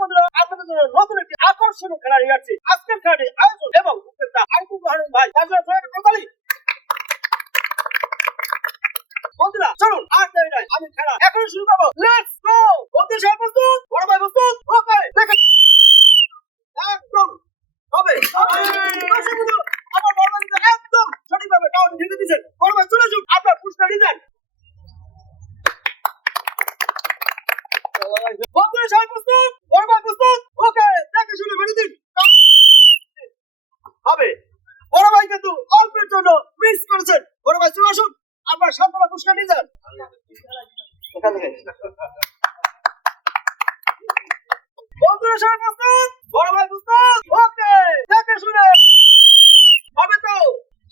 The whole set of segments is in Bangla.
বন্ধুরা আপনাদের একদম। হবে আমার একদম সঠিকভাবে কাউন্ট ভেঙে দিয়েছেন ভাই, চলে আসুন। আপনার পুরস্কার প্রস্তুত ওকে দেখে শুনে বেরিয়ে দিন হবে বড় ভাই কিন্তু অল্পের জন্য মিস করেছেন বড় ভাই চলে আসুন আপনার সান্ত্বনা পুরস্কার নিয়ে যান। বন্ধুরা, সবাই প্রস্তুত? বড় ভাই প্রস্তুত? ওকে, দেখে শুনে। হবে তো?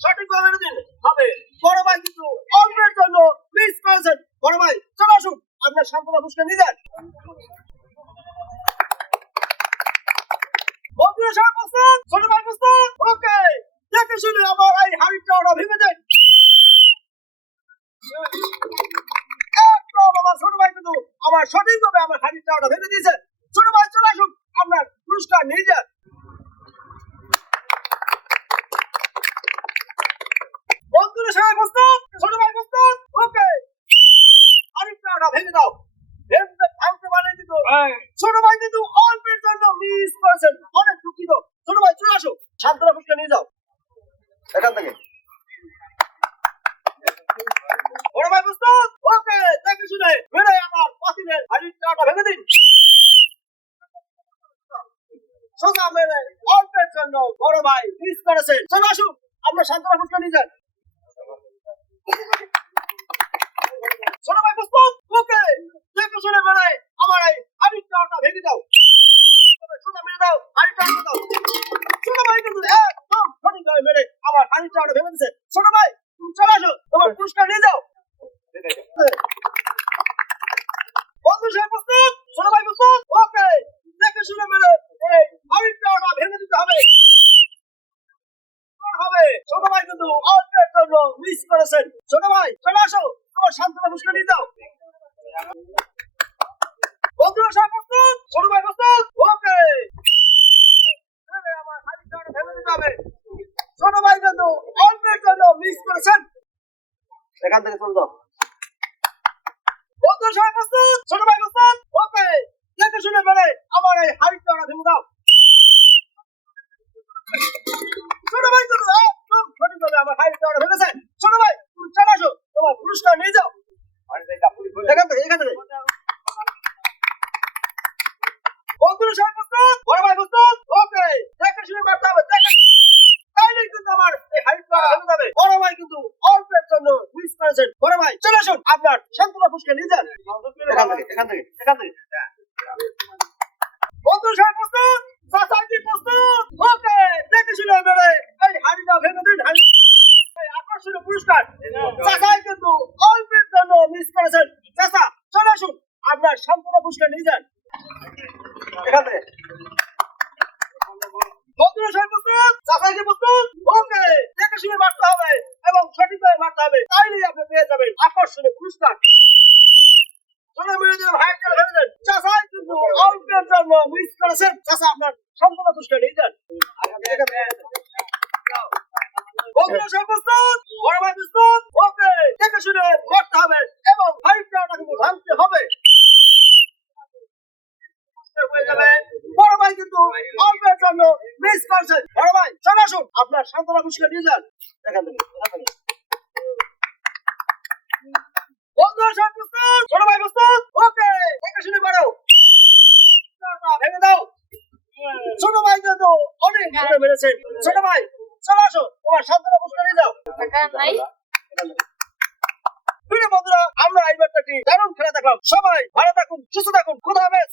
সঠিক ভাবে দিন হবে। বড় ভাই কিন্তু অল্পের জন্য মিস করেছেন। বড় ভাই, চলে আসুন। আপনার সান্ত্বনা পুরস্কার নিয়ে যান বন্ধুরা সবাই প্রস্তুত ছোট ভাই প্রস্তুত ওকে দেখে শুনে আমার এই হাড়িটা ওরা ভেঙে দেন একদম আমার ছোট ভাই কিন্তু আমার সঠিকভাবে আমার হাড়িটা ওরা ভেঙে দিয়েছে। ছোট ভাই চলে আসুন। আপনার পুরস্কার নিয়ে যান বন্ধুরা সবাই প্রস্তুত ছোট ভাই প্রস্তুত ওকে হাড়িটা ওরা ভেঙে দাও ভেঙে ভাঙতে পারে কিন্তু ছোট ভাই কিন্তু অল্পের জন্য মিস করেছেন অনেক দুঃখিত ছোট ভাই চলে আসো সান্ত্বনা পুরস্কার নিয়ে যাও এখান থেকে বড় ভাই প্রস্তুত ওকে দেখে শুনে বেড়ে আমার পাতিলের হাড়ির চাটা ভেঙে দিন সোজা মেরে অল্পের জন্য বড় ছোট ভাই প্রস্তুত ওকে, দেখে, শুনে বেড়ে আমার ভেঙে দাও। ভাই, তুমি চলে আসো, তোমার পুরস্কার নিয়ে যাও বন্ধু সাহেব প্রস্তুত ছোট ভাই প্রস্তুত ওকে দেখে শুনে মেরে এই হাড়ির চাটা ভেঙে দিতে হবে হবে ছোট ভাই কিন্তু অল্পের জন্য মিস করেছেন। ছোট ভাই, চলে আসো। আমার সান্ত্বনা পুরস্কার নিয়ে যাও। সব ছোট ভাই, প্রস্তুত? ওকে। মিস করেছেন। এখান থেকে চলে যাও বন্ধুরা প্রস্তুত? ছোট ভাই, প্রস্তুত? ওকে। দেখে শুনে মেরে আমার এই হাড়ির চাটা ভেঙে দাও ছোট ভাই কিন্তু একদম সঠিকভাবে আমার হাড়ির চাটা ভেঙেছে ছোট ভাই তুমি চলে আসো তোমার পুরস্কার নিয়ে যাও এখান থেকে এখান থেকে বন্ধুরা সবাই প্রস্তুত বড় ভাই প্রস্তুত ওকে দেখে শুনে মারতে হবে দেখে তাইলেই কিন্তু আমার এই হাড়িটা ভেঙে যাবে বড় ভাই কিন্তু অল্পের জন্য মিস করেছেন। বড় ভাই, চলে আসুন। আপনার সান্ত্বনা পুরস্কার নিয়ে যান। এখান বন্ধু সবাই প্রস্তুত? চাচাজি প্রস্তুত? ওকে দেখে শুনে মেরে এই হাড়িটা ভেঙে দিন, হাড়ি। আকর্ষণীয় পুরস্কার। চাচাই কিন্তু অল্পের জন্য মিস করেছেন। চাচা, চলে আসুন। আপনার সান্ত্বনা পুরস্কার নিয়ে যান। এখান থেকে বন্ধুরা সবাই প্রস্তুত চাচাইকে প্রস্তুত ওকে দেখে শুনে মারতে হবে এবং সঠিকভাবে মারতে হবে তাইলেই আপনি পেয়ে যাবেন আকর্ষণীয় পুরস্কার চলে মেরে দিয়ে ভাই করে ফেলে দেন চাচাই কিন্তু অল্পের জন্য মিস করেছেন। চাচা, আপনার সম্পূর্ণ পুরস্কার নিয়ে যান। ওকে হবে এবং ভাঙতে হবে। বড় ভাই কিন্তু অল্পের ভাই, চলে আসুন। আপনার সান্ত্বনা পুরস্কার নিয়ে যান এখান থেকে এখান থেকে। বন্ধুরা সব প্রস্তুত ছোট ভাই প্রস্তুত ওকে দেখে শুনে বাড়াও ভেঙে দাও ছোট ভাই কিন্তু অনেক ভালো মেরেছেন ছোট ভাই চলে আসো। তোমার নিয়ে যাও। নাই। প্রিয় বন্ধুরা আমরা এইবার ম্যাচটি দারুণ খেলা দেখলাম। সবাই ভালো থাকুন সুস্থ থাকুন। খুদা হাফেজ।